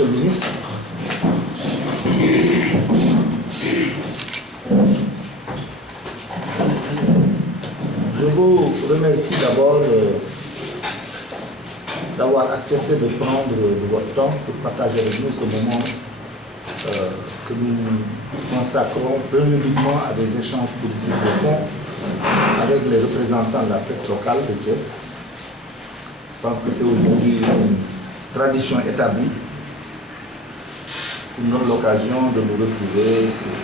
Monsieur le ministre, je vous remercie d'abord d'avoir accepté de prendre de votre temps pour partager avec nous ce moment que nous consacrons périodiquement à des échanges politiques de fond avec les représentants de la presse locale de Thiès. Je pense que c'est aujourd'hui une tradition établie qui nous donne l'occasion de nous retrouver pour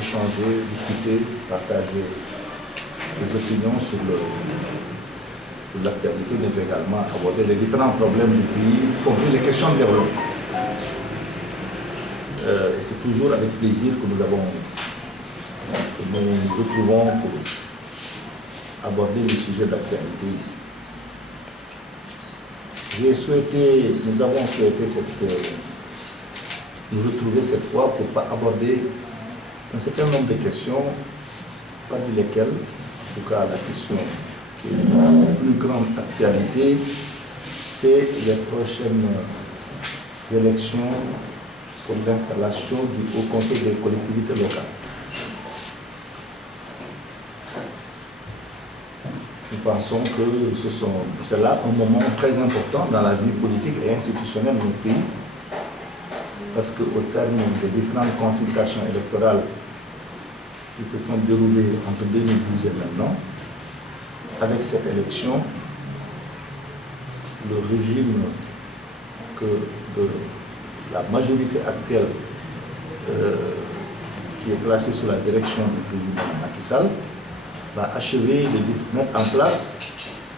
échanger, discuter, partager des opinions sur l'actualité, mais également aborder les différents problèmes du pays, y compris les questions de développement. Et c'est toujours avec plaisir que nous nous retrouvons pour aborder les sujets d'actualité ici. Nous avons souhaité nous retrouver cette fois pour aborder un certain nombre de questions, parmi lesquelles, en tout cas la question qui est de plus grande actualité, c'est les prochaines élections pour l'installation du Haut Conseil des collectivités locales. Nous pensons que c'est là un moment très important dans la vie politique et institutionnelle de notre pays, parce qu'au terme des différentes consultations électorales qui se sont déroulées entre 2012 et maintenant, avec cette élection, le régime de la majorité actuelle qui est placée sous la direction du président Macky Sall va achever de mettre en place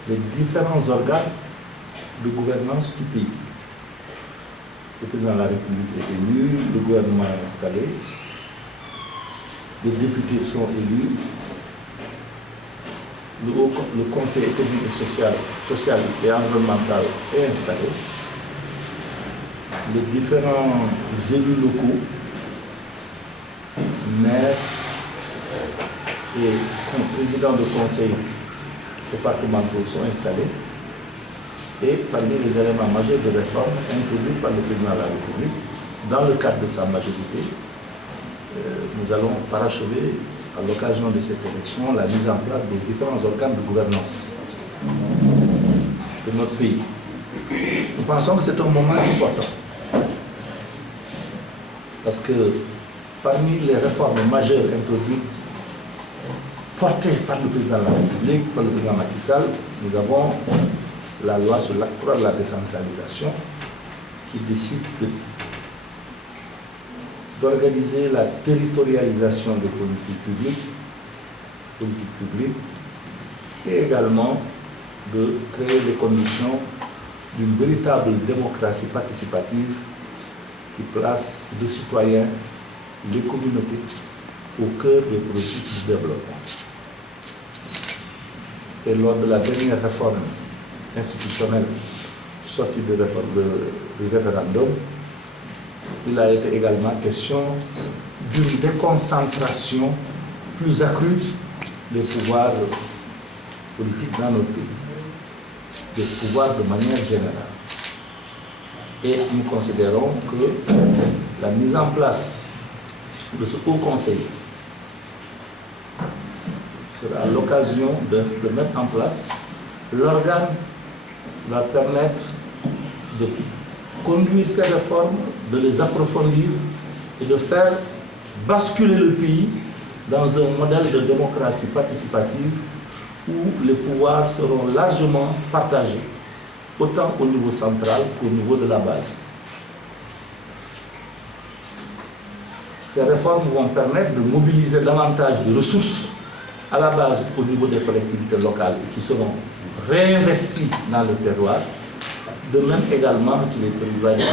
les différents organes de gouvernance du pays. Le président de la République est élu, le gouvernement est installé, les députés sont élus, le Conseil économique et social et environnemental est installé, les différents élus locaux, maires et présidents de conseils départementaux sont installés, et parmi les éléments majeurs de réforme introduits par le président de la République, dans le cadre de sa majorité, nous allons parachever, à l'occasion de cette élection, la mise en place des différents organes de gouvernance de notre pays. Nous pensons que c'est un moment important, parce que parmi les réformes majeures introduites, portées par le président de la République, par le président Macky Sall, nous avons la loi sur l'acte 3 de la décentralisation qui décide d'organiser la territorialisation des politiques publiques et également de créer les conditions d'une véritable démocratie participative qui place les citoyens, les communautés au cœur des processus de développement. Et lors de la dernière réforme institutionnelle sortie du référendum, il a été également question d'une déconcentration plus accrue des pouvoirs politiques dans notre pays, des pouvoirs de manière générale. Et nous considérons que la mise en place de ce Haut Conseil sera l'occasion de mettre en place l'organe qui va permettre de conduire ces réformes, de les approfondir et de faire basculer le pays dans un modèle de démocratie participative où les pouvoirs seront largement partagés, autant au niveau central qu'au niveau de la base. Ces réformes vont permettre de mobiliser davantage de ressources à la base au niveau des collectivités locales et qui seront réinvesties dans le terroir. De même également qu'il est prévu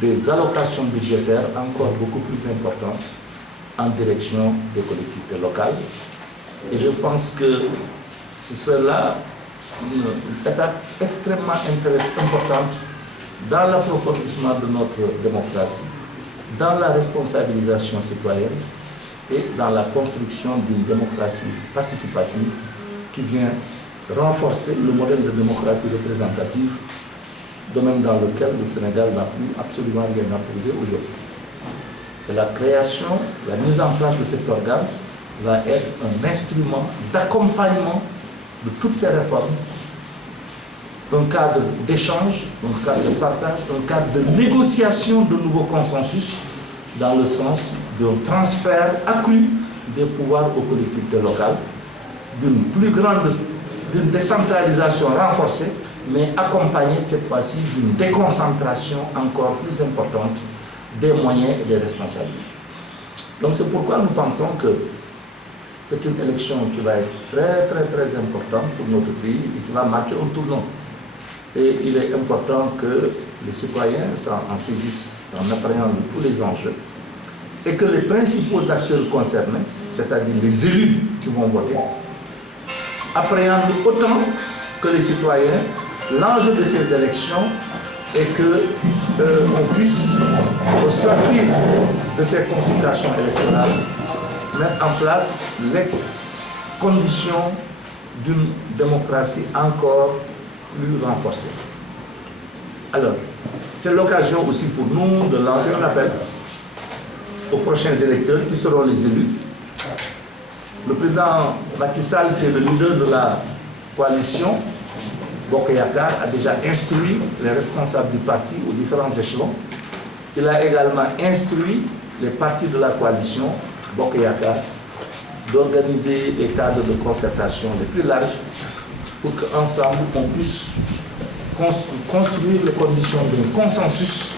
des allocations budgétaires encore beaucoup plus importantes en direction des collectivités locales. Et je pense que c'est là une étape extrêmement importante dans l'approfondissement de notre démocratie, dans la responsabilisation citoyenne et dans la construction d'une démocratie participative qui vient renforcer le modèle de démocratie représentative domaine dans lequel le Sénégal n'a plus absolument rien à prouver aujourd'hui. Et la création, la mise en place de cet organe va être un instrument d'accompagnement de toutes ces réformes, un cadre d'échange, un cadre de partage, un cadre de négociation de nouveaux consensus dans le sens d'un transfert accru des pouvoirs aux collectivités locales, d'une décentralisation renforcée, mais accompagnée cette fois-ci d'une déconcentration encore plus importante des moyens et des responsabilités. Donc c'est pourquoi nous pensons que c'est une élection qui va être très importante pour notre pays et qui va marquer un tournant. Et il est important que les citoyens en saisissent, en appréhendent tous les enjeux et que les principaux acteurs concernés, c'est-à-dire les élus qui vont voter, appréhendent autant que les citoyens l'enjeu de ces élections et qu'on puisse, au sortir de ces consultations électorales, mettre en place les conditions d'une démocratie encore plus renforcée. Alors, c'est l'occasion aussi pour nous de lancer un appel aux prochains électeurs qui seront les élus. Le président Macky Sall, qui est le leader de la coalition Bokk Yakaar, a déjà instruit les responsables du parti aux différents échelons. Il a également instruit les partis de la coalition Bokk Yakaar d'organiser des cadres de concertation les plus larges pour qu'ensemble on puisse construire les conditions d'un consensus